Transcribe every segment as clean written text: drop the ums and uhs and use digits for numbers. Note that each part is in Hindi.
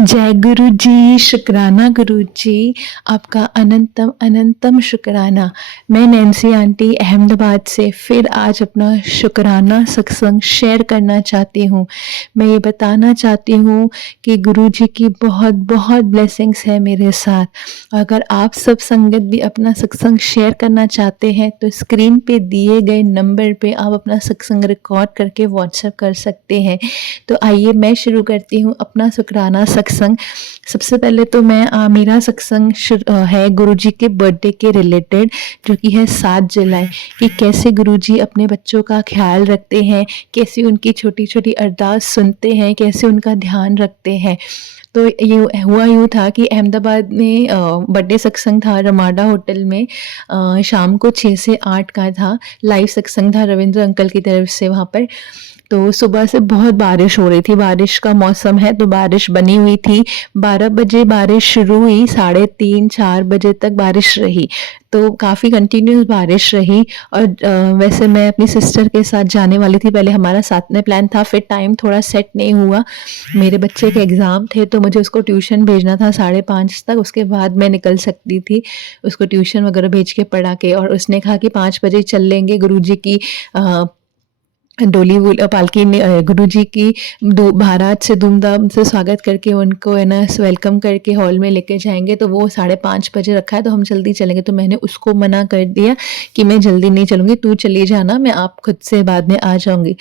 जय गुरु जी, शुक्राना गुरु जी, आपका अनंतम अनंतम शुक्राना। मैं नैन्सी आंटी अहमदाबाद से फिर आज अपना शुक्राना सत्संग शेयर करना चाहती हूँ। मैं ये बताना चाहती हूँ कि गुरु जी की बहुत बहुत ब्लेसिंग्स है मेरे साथ। अगर आप सब संगत भी अपना सत्संग शेयर करना चाहते हैं तो स्क्रीन पे दिए गए नंबर पे आप अपना सत्संग रिकॉर्ड करके व्हाट्सएप कर सकते हैं। तो आइए मैं शुरू करती हूँ अपना शुक्राना सत्संग। सबसे पहले तो मैं मेरा सत्संग है गुरुजी के बर्थडे के रिलेटेड, जो कि है 7 जुलाई, कि कैसे गुरुजी अपने बच्चों का ख्याल रखते हैं, कैसे उनकी छोटी छोटी अरदास सुनते हैं, कैसे उनका ध्यान रखते हैं। तो ये हुआ यूँ था कि अहमदाबाद में बर्थडे सत्संग था रमाडा होटल में। शाम को 6 से 8 का था, लाइव सत्संग था रविंद्र अंकल की तरफ से वहाँ पर। तो सुबह से बहुत बारिश हो रही थी, बारिश का मौसम है तो बारिश बनी हुई थी। 12 बजे बारिश शुरू हुई, 3:30-4 बजे तक बारिश रही, तो काफ़ी कंटिन्यूस बारिश रही। और वैसे मैं अपनी सिस्टर के साथ जाने वाली थी, पहले हमारा साथ में प्लान था, फिर टाइम थोड़ा सेट नहीं हुआ। मेरे बच्चे के एग्ज़ाम थे तो मुझे उसको ट्यूशन भेजना था 5:30 तक, उसके बाद मैं निकल सकती थी उसको ट्यूशन वगैरह भेज के पढ़ा के। और उसने कहा कि 5 बजे चल लेंगे, गुरुजी की डोली पालकी में गुरुजी की बारात से धूमधाम से स्वागत करके उनको है ना वेलकम करके हॉल में लेके जाएंगे, तो वो 5:30 बजे रखा है तो हम जल्दी चलेंगे। तो मैंने उसको मना कर दिया कि मैं जल्दी नहीं चलूँगी, तू चली जाना, मैं आप खुद से बाद में आ जाऊँगी।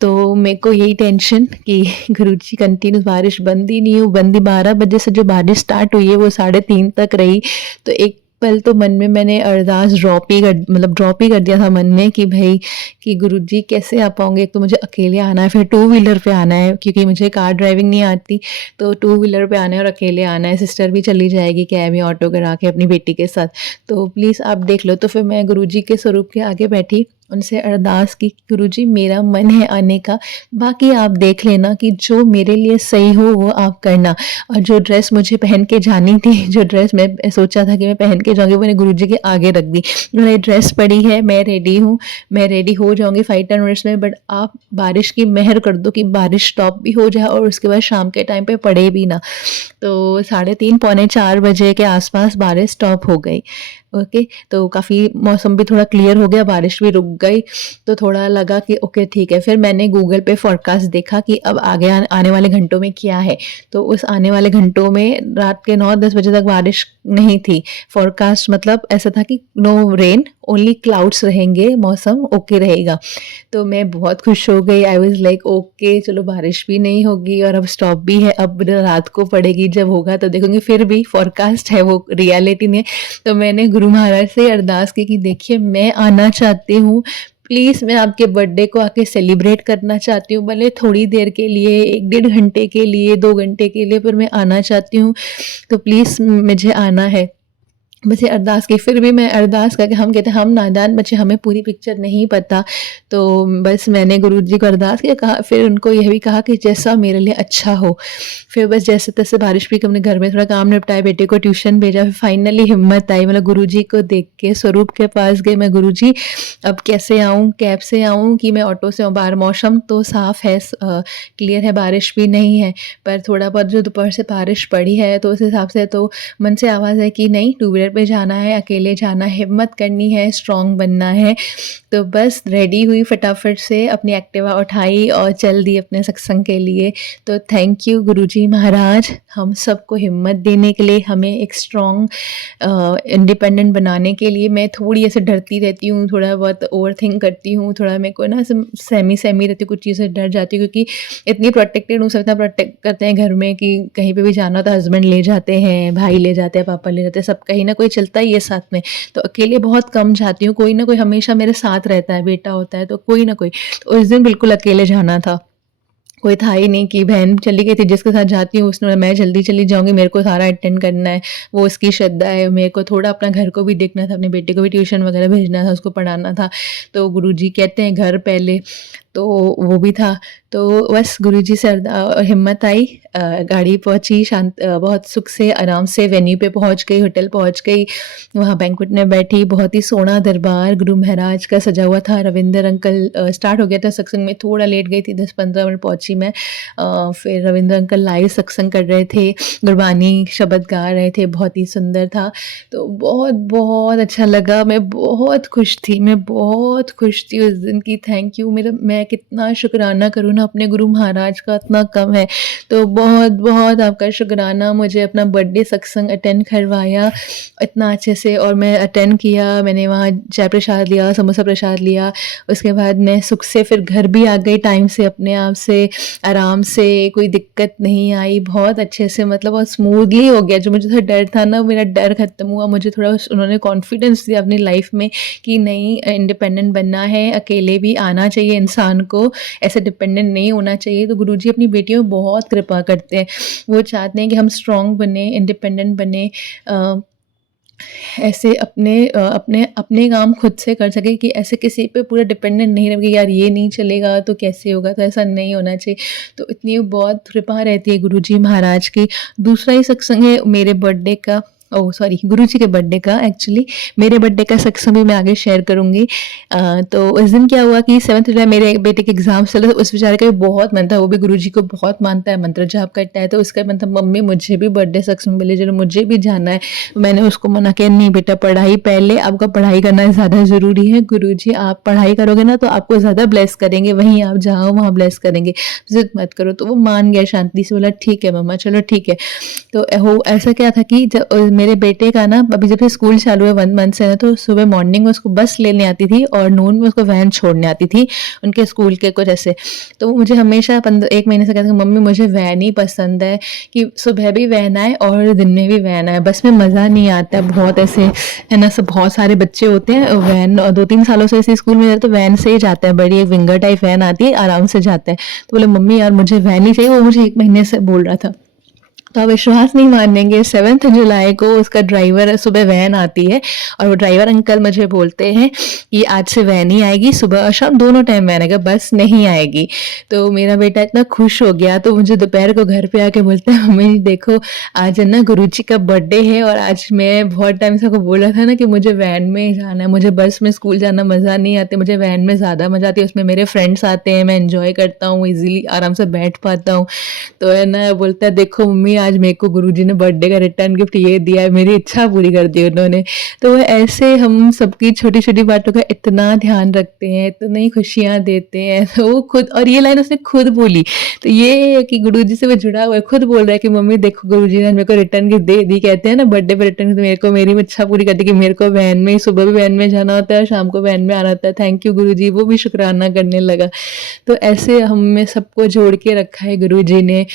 तो मेरे को यही टेंशन कि गुरुजी कंटिन्यूस बारिश बंद ही नहीं हुई, 12 बजे से जो बारिश स्टार्ट हुई है वो 3:30 तक रही। तो एक पल तो मन में मैंने अरदास ड्रॉप ही कर दिया था मन में कि भाई कि गुरुजी कैसे आ पाऊँगी, एक तो मुझे अकेले आना है, फिर टू व्हीलर पे आना है क्योंकि मुझे कार ड्राइविंग नहीं आती, तो टू व्हीलर पे आना है और अकेले आना है। सिस्टर भी चली जाएगी कैब या ऑटो करा के अपनी बेटी के साथ, तो प्लीज़ आप देख लो। तो फिर मैं गुरुजी के स्वरूप के आगे बैठी, उनसे अरदास की, गुरुजी मेरा मन है आने का, बाकी आप देख लेना कि जो मेरे लिए सही हो वो आप करना। और जो ड्रेस मुझे पहन के जानी थी, जो ड्रेस मैं सोचा था कि मैं पहन के जाऊँगी, वो मैंने गुरुजी के आगे रख दी। मेरी ड्रेस पड़ी है, मैं रेडी हूँ, मैं रेडी हो जाऊँगी 5-10 मिनट्स में, बट आप बारिश की मेहर कर दो कि बारिश स्टॉप भी हो जाए और उसके बाद शाम के टाइम पे पड़े भी ना। तो 3:30 पौने 4 बजे के आसपास बारिश स्टॉप हो गई। ओके, तो काफ़ी मौसम भी थोड़ा क्लियर हो गया, बारिश भी रुक गई, तो थोड़ा लगा कि ओके ठीक है। फिर मैंने गूगल पे फोरकास्ट देखा कि अब आगे आने वाले घंटों में क्या है, तो उस आने वाले घंटों में रात के 9-10 बजे तक बारिश नहीं थी। फोरकास्ट मतलब ऐसा था कि नो रेन, ओनली क्लाउड्स रहेंगे, मौसम ओके रहेगा। तो मैं बहुत खुश हो गई, आई वाज़ लाइक ओके चलो बारिश भी नहीं होगी और अब स्टॉप भी है, अब रात को पड़ेगी, जब होगा तो देखूँगी। फिर भी फोरकास्ट है, वो रियलिटी नहीं है। तो मैंने गुरु महाराज से अरदास की कि देखिए मैं आना चाहती हूँ, प्लीज़ मैं आपके बर्थडे को आके सेलिब्रेट करना चाहती हूँ, भले थोड़ी देर के लिए, 1 डेढ़ घंटे के लिए, 2 घंटे के लिए, पर मैं आना चाहती हूँ, तो प्लीज़ मुझे आना है। बस ये अरदास की, फिर भी मैं अरदास करके, हम कहते हैं हम नादान बच्चे, हमें पूरी पिक्चर नहीं पता, तो बस मैंने गुरुजी को अरदास किया, कहा, फिर उनको यह भी कहा कि जैसा मेरे लिए अच्छा हो। फिर बस जैसे तैसे बारिश भी, हमने घर में थोड़ा काम निपटाया, बेटे को ट्यूशन भेजा, फिर फाइनली हिम्मत आई, मतलब गुरुजी को देख के स्वरूप के पास गई मैं, गुरुजी अब कैसे आऊँ, कैब से आऊँ कि मैं ऑटो से आऊँ? बाहर मौसम तो साफ़ है, क्लियर है, बारिश भी नहीं है, पर थोड़ा बहुत जो दोपहर से बारिश पड़ी है तो उस हिसाब से तो मन से आवाज़ है कि नहीं टू व्हीलर पे जाना है, अकेले जाना है, हिम्मत करनी है, स्ट्रॉन्ग बनना है। तो बस रेडी हुई, फटाफट से अपनी एक्टिवा उठाई और चल दी अपने सत्संग के लिए। तो थैंक यू गुरुजी महाराज, हम सबको हिम्मत देने के लिए, हमें एक स्ट्रॉन्ग इंडिपेंडेंट बनाने के लिए। मैं थोड़ी ऐसे डरती रहती हूँ, थोड़ा बहुत ओवरथिंक करती हूँ, थोड़ा मेरे को ना सहमी रहती हूँ, कुछ चीज़ें डर जाती हूँ क्योंकि इतनी प्रोटेक्टेड हूँ, सब इतना प्रोटेक्ट करते हैं घर में कि कहीं पे भी जाना हो तो हस्बैंड ले जाते हैं, भाई ले जाते हैं, पापा ले जाते हैं, सब कहीं ना कोई चलता ही है साथ में। तो अकेले बहुत कम जाती हूँ, कोई ना कोई हमेशा मेरे साथ रहता है, बेटा होता है तो कोई ना कोई। तो उस दिन बिल्कुल अकेले जाना था, कोई था ही नहीं कि बहन चली गई थी जिसके साथ जाती हूँ, उसने बोला मैं जल्दी चली जाऊँगी, मेरे को सारा अटेंड करना है, वो उसकी श्रद्धा है, मेरे को थोड़ा अपना घर को भी देखना था, अपने बेटे को भी ट्यूशन वगैरह भेजना था, उसको पढ़ाना था। तो गुरुजी कहते हैं घर पहले, तो वो भी था। तो बस गुरुजी से हिम्मत आई, गाड़ी पहुँची, बहुत सुख से आराम से वेन्यू पे पहुँच गई, होटल पहुँच गई, वहाँ बैंक्वेट में बैठी। बहुत ही सोहना दरबार गुरु महाराज का सजा हुआ था। रविंदर अंकल स्टार्ट हो गया था सत्संग में, थोड़ा लेट गई थी, 10-15 मिनट पहुँची मैं। फिर रविंदर अंकल लाइव सत्संग कर रहे थे, गुरबानी शब्द गा रहे थे, बहुत ही सुंदर था। तो बहुत बहुत अच्छा लगा, मैं बहुत खुश थी, मैं बहुत खुश थी उस दिन की। थैंक यू, मेरा मैं कितना शुक्राना करूँ ना अपने गुरु महाराज का, इतना कम है। तो बहुत बहुत आपका शुक्राना, मुझे अपना बर्थडे सत्संग अटेंड करवाया इतना अच्छे से, और मैं अटेंड किया। मैंने वहाँ चाय प्रसाद लिया, समोसा प्रसाद लिया, उसके बाद मैं सुख से फिर घर भी आ गई टाइम से, अपने आप से, आराम से, कोई दिक्कत नहीं आई, बहुत अच्छे से, मतलब बहुत स्मूथली हो गया। जो मुझे थोड़ा डर था ना, मेरा डर खत्म हुआ। मुझे थोड़ा उन्होंने कॉन्फिडेंस दिया अपनी लाइफ में कि नहीं, इंडिपेंडेंट बनना है, अकेले भी आना चाहिए इंसान को, ऐसे डिपेंडेंट नहीं होना चाहिए। तो गुरुजी अपनी बेटियों में बहुत कृपा करते हैं, वो चाहते हैं कि हम स्ट्रॉन्ग बने, इंडिपेंडेंट बने, ऐसे अपने अपने काम खुद से कर सके, कि ऐसे किसी पे पूरा डिपेंडेंट नहीं रहे कि यार ये नहीं चलेगा तो कैसे होगा, तो ऐसा नहीं होना चाहिए। तो इतनी बहुत कृपा रहती है गुरुजी महाराज की। दूसरा ही सत्संग है मेरे बर्थडे का, ओह सॉरी, गुरुजी के बर्थडे का, एक्चुअली मेरे बर्थडे का सत्संग भी मैं आगे शेयर करूँगी। तो उस दिन क्या हुआ कि 7th जुलाई मेरे बेटे के एग्ज़ाम चले, तो उस बेचारे का भी बहुत मन था, वो भी गुरुजी को बहुत मानता है, मंत्र जाप करता है। तो उसका मन था, मम्मी मुझे भी बर्थडे सत्संग में ले चलो, मुझे भी जाना है। मैंने उसको मना किया, नहीं बेटा, पढ़ाई पहले, आपका पढ़ाई करना ज़्यादा ज़रूरी है। गुरुजी आप पढ़ाई करोगे ना तो आपको ज़्यादा ब्लेस करेंगे, वहीं आप जाओ वहाँ ब्लेस करेंगे, ज़िद मत करो। तो वो मान गया शांति से, बोला ठीक है मम्मा, चलो ठीक है। तो ऐसा क्या था कि जब मेरे बेटे का ना अभी जब से स्कूल चालू है 1 मंथ से ना, तो सुबह मॉर्निंग में उसको बस लेने आती थी और नून में उसको वैन छोड़ने आती थी, उनके स्कूल के कुछ ऐसे। तो वो मुझे हमेशा 1 महीने से कहता था, मम्मी मुझे वैन ही पसंद है, कि सुबह भी वैन आए और दिन में भी वैन आए, बस में मज़ा नहीं आता है। बहुत ऐसे है ना, सब बहुत सारे बच्चे होते हैं, वैन 2-3 सालों से इसी स्कूल में जाते, तो वैन से ही जाता है, बड़ी एक विंगर टाइप वैन आती है, आराम से जाता है। तो बोले मम्मी यार मुझे वैन ही चाहिए, वो मुझे 1 महीने से बोल रहा था। तो आप विश्वास नहीं मानेंगे, 7th जुलाई को उसका ड्राइवर, सुबह वैन आती है और वो ड्राइवर अंकल मुझे बोलते हैं कि आज से वैन ही आएगी, सुबह और शाम दोनों टाइम वैन आएगा, बस नहीं आएगी। तो मेरा बेटा इतना खुश हो गया, तो मुझे दोपहर को घर पे आके बोलता है, मम्मी देखो आज है ना गुरुजी का बर्थडे है, और आज मैं बहुत टाइम से आपको बोला था ना कि मुझे वैन में ही जाना है, मुझे बस में स्कूल जाना मज़ा नहीं आता, मुझे वैन में ज़्यादा मज़ा आती है, उसमें मेरे फ्रेंड्स आते हैं, मैं एंजॉय करता हूँ, ईजिली आराम से बैठ पाता हूँ। तो है ना, बोलता है देखो मम्मी आज मेरे को गुरुजी ने बर्थडे का रिटर्न गिफ्ट ये दिया है, मेरी इच्छा पूरी कर दी उन्होंने। तो ऐसे हम सबकी छोटी-छोटी बातों का इतना ध्यान रखते हैं, इतनी खुशियाँ देते हैं। तो वो खुद, और ये लाइन उसने खुद बोली, तो ये है कि गुरुजी से वो जुड़ा हुआ है, खुद बोल रहा है कि मम्मी देखो गुरुजी ने मेरे को रिटर्न गिफ्ट दे दी। कहते हैं ना बर्थडे पे रिटर्न, तो मेरे को मेरी इच्छा पूरी कर दी कि मेरे को वैन में, सुबह भी वैन में जाना होता है, शाम को वैन में आना होता है। थैंक यू गुरुजी, वो भी शुक्राना करने लगा। तो ऐसे हमें सबको जोड़ के रखा है गुरुजी ने।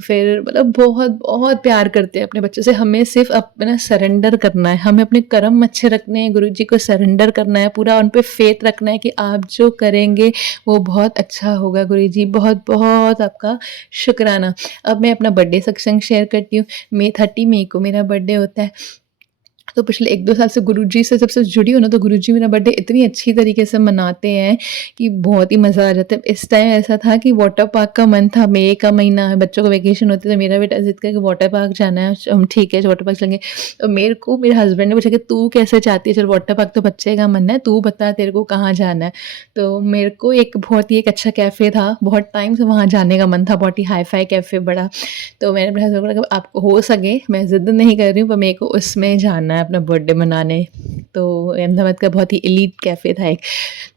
फिर मतलब बहुत बहुत प्यार करते हैं अपने बच्चों से। हमें सिर्फ अपना सरेंडर करना है, हमें अपने कर्म अच्छे रखने हैं, गुरुजी को सरेंडर करना है, पूरा उन पे फेथ रखना है कि आप जो करेंगे वो बहुत अच्छा होगा। गुरुजी बहुत बहुत आपका शुक्राना। अब मैं अपना बर्थडे सत्संग शेयर करती हूँ। 30 मई को मेरा बर्थडे होता है। तो पिछले 1-2 साल से गुरुजी से जब से जुड़ी हूँ ना, तो गुरुजी मेरा बर्थडे इतनी अच्छी तरीके से मनाते हैं कि बहुत ही मज़ा आ जाता है। इस टाइम ऐसा था कि वाटर पार्क का मन था, मई का महीना है, बच्चों को वैकेशन होती है, तो मेरा बेटा ज़िद किया कि वाटर पार्क जाना है। हम ठीक है वाटर पार्क चलेंगे। तो मेरे को मेरे हस्बैंड ने पूछा कि तू कैसे चाहती है, चल वाटर पार्क तो बच्चे का मन है, तू बता तेरे को कहाँ जाना है। तो मेरे को बहुत ही एक अच्छा कैफ़े था, बहुत टाइम से वहाँ जाने का मन था, बहुत ही हाई-फाई कैफ़े बड़ा। तो मैंने अपने हस्बैंड को बोला कि आपको हो सके, मैं ज़िद नहीं कर रही हूँ, पर मेरे को उसमें जाना है अपना बर्थडे मनाने। तो अहमदाबाद का बहुत ही एलीट कैफ़े था एक।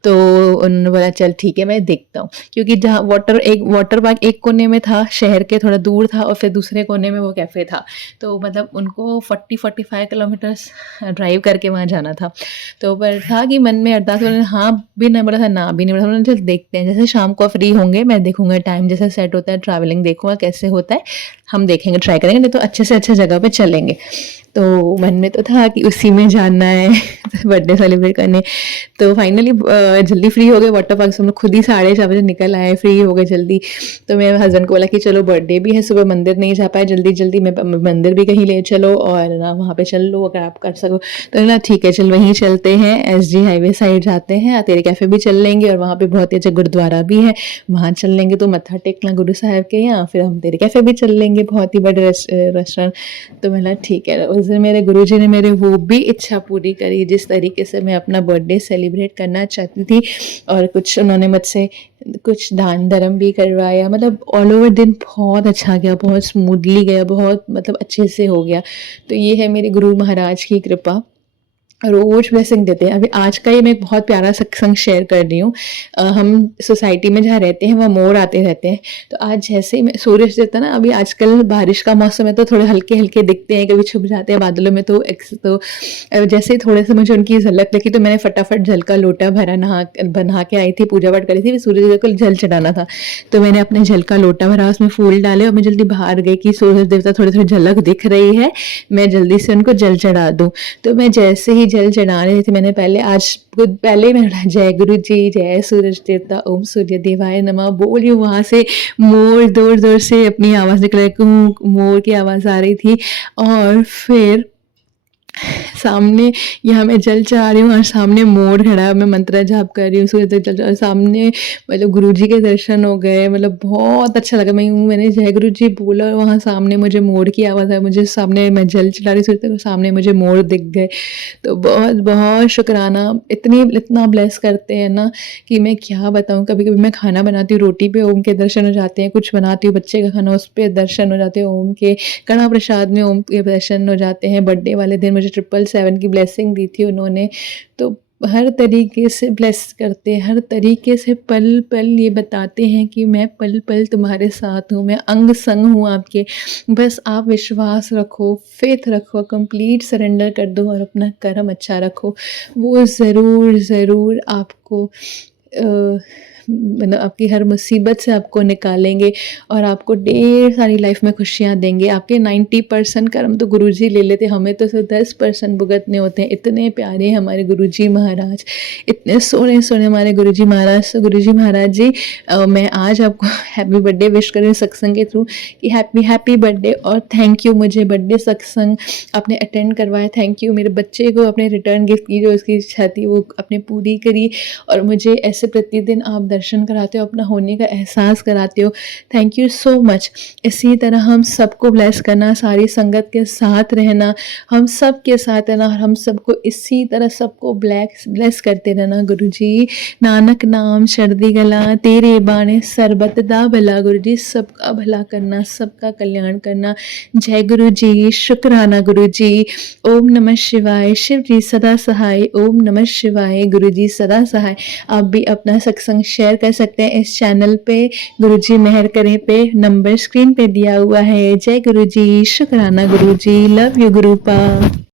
तो उन्होंने बोला चल ठीक है मैं देखता हूँ, क्योंकि जहाँ वाटर पार्क एक कोने में था, शहर के थोड़ा दूर था, और फिर दूसरे कोने में वो कैफ़े था। तो मतलब उनको 40-45 किलोमीटर्स ड्राइव करके वहाँ जाना था। तो पर था कि मन में अरदास, उन्होंने हाँ भी नहीं बोला था, ना भी नहीं बोला था। उन्होंने चल देखते हैं, जैसे शाम को फ्री होंगे मैं देखूँगा, टाइम जैसा सेट होता है, ट्रैवलिंग देखूँगा कैसे होता है, हम देखेंगे, ट्राई करेंगे, नहीं तो अच्छे से अच्छे जगह पे चलेंगे। तो मन में तो था था कि उसी में जाना है बर्थडे सेलिब्रेट करने। तो फाइनली जल्दी फ्री हो गए वाटर पार्क से, हम लोग खुद ही 4:30 बजे निकल आए, फ्री हो गए जल्दी। तो मैं हस्बैंड को बोला कि चलो बर्थडे भी है, सुबह मंदिर नहीं जा पाए जल्दी जल्दी, मैं मंदिर भी कहीं ले चलो और ना वहाँ पे चल लो अगर आप कर सको। तो ना ठीक है चल वहीं चलते हैं, SG हाईवे साइड जाते हैं, तेरे कैफ़े भी चल लेंगे और वहाँ पे बहुत ही अच्छा गुरुद्वारा भी है, वहाँ चल लेंगे तो मत्था टेकना गुरु साहब के यहाँ, फिर हम तेरे कैफ़े भी चल लेंगे, बहुत ही बड़े रेस्टोरेंट। तो मैंने ठीक है। उस दिन मेरे गुरुजी ने मेरे वो भी इच्छा पूरी करी जिस तरीके से मैं अपना बर्थडे सेलिब्रेट करना चाहती थी, और कुछ उन्होंने मुझसे कुछ दान धर्म भी करवाया, मतलब ऑल ओवर दिन बहुत अच्छा गया, बहुत स्मूथली गया, बहुत मतलब अच्छे से हो गया। तो ये है मेरे गुरु महाराज की कृपा, रोज़ ब्लेसिंग देते हैं। अभी आज का ही मैं एक बहुत प्यारा सत्संग शेयर कर रही हूँ। हम सोसाइटी में जहाँ रहते हैं वहाँ मोर आते रहते हैं। तो आज जैसे ही मैं सूरज देता ना, अभी आजकल बारिश का मौसम है तो थोड़े हल्के-हल्के दिखते हैं, कभी छुप जाते हैं बादलों में, तो जैसे ही थोड़े से मुझे उनकी झलक दिखी तो मैंने फटाफट जल का लोटा भरा, बना के आई थी, पूजा पाठ करी थी, फिर सूरज देव को जल चढ़ाना था। तो मैंने अपने जल का लोटा भरा, उसमें फूल डाले और मैं जल्दी बाहर गई कि सूरज देवता थोड़ी-थोड़ी झलक दिख रही है, मैं जल्दी से उनको जल चढ़ा दूँ। तो मैं जैसे ही जल चढ़ा रही थी, मैंने पहले मैंने जय गुरु जी, जय सूरज देवता, ओम सूर्य देवाय नमः बोल रही हूँ, वहाँ से मोर ज़ोर-ज़ोर से अपनी आवाज़ निकल रही, कूँ मोर की आवाज़ आ रही थी। और फिर सामने यहाँ मैं जल चढ़ा रही हूँ और सामने मोर खड़ा है, मैं मंत्र जाप कर रही हूँ, सूर्य देव जल, और सामने मतलब गुरुजी के दर्शन हो गए, मतलब बहुत अच्छा लगा। मैंने जय गुरु जी बोला और वहाँ सामने मुझे मोर की आवाज़ आई, मुझे सामने मैं जल चढ़ा रही सूर्य देव, सामने मुझे मोर दिख गए। तो बहुत बहुत शुक्राना, इतना ब्लेस करते हैं ना कि मैं क्या बताऊँ। कभी-कभी मैं खाना बनाती हूँ, रोटी पे ओम के दर्शन हो जाते हैं, कुछ बनाती हूँ बच्चे का खाना, उस पे दर्शन हो जाते हैं ओम के, कड़ा प्रसाद में ओम के दर्शन हो जाते हैं। बर्थडे वाले दिन मुझे 777 की ब्लेसिंग दी थी उन्होंने। तो हर तरीके से ब्लेस करते हैं, हर तरीके से पल-पल ये बताते हैं कि मैं पल-पल तुम्हारे साथ हूँ, मैं अंग-संग हूँ आपके। बस आप विश्वास रखो, फ़ेथ रखो, कंप्लीट सरेंडर कर दो और अपना कर्म अच्छा रखो। वो ज़रूर आपको मतलब आपकी हर मुसीबत से आपको निकालेंगे और आपको ढेर सारी लाइफ में खुशियाँ देंगे। आपके 90% कर्म तो गुरुजी ले लेते, हमें तो सिर्फ 10% भुगतने होते हैं। इतने प्यारे हमारे गुरुजी महाराज, इतने सोने हमारे गुरुजी महाराज। तो गुरुजी महाराज जी, मैं आज आपको हैप्पी बर्थडे विश कर रही हूँ सत्संग के थ्रू कि हैप्पी बर्थडे, और थैंक यू मुझे बर्थडे सत्संग आपने अटेंड करवाया। थैंक यू मेरे बच्चे को अपने रिटर्न गिफ्ट की, जो उसकी इच्छा थी वो आपने पूरी करी, और मुझे ऐसे प्रतिदिन आप दर्शन कराते हो, अपना होने का एहसास कराते हो। Thank you so much. इसी तरह हम सबको ब्लेस करना, सारी संगत के साथ रहना, हम सब के साथ रहना, और हम सबको इसी तरह सबको ब्लेस करते रहना। गुरुजी नानक नाम चढ़दी गला, तेरे बाणे सरबत दा भला। गुरुजी सबका भला करना, सबका कल्याण करना। जय गुरु जी, शुक्राना गुरु जी। ओम नमः शिवाय। शिव जी सदा सहाय। ओम नमः शिवाय। गुरु जी सदा सहाय। आप भी अपना सत्संग शेयर कर सकते हैं इस चैनल पे, गुरुजी मेहर करें पे, नंबर स्क्रीन पे दिया हुआ है। जय गुरुजी, शुक्राना गुरुजी, लव यू गुरुपा।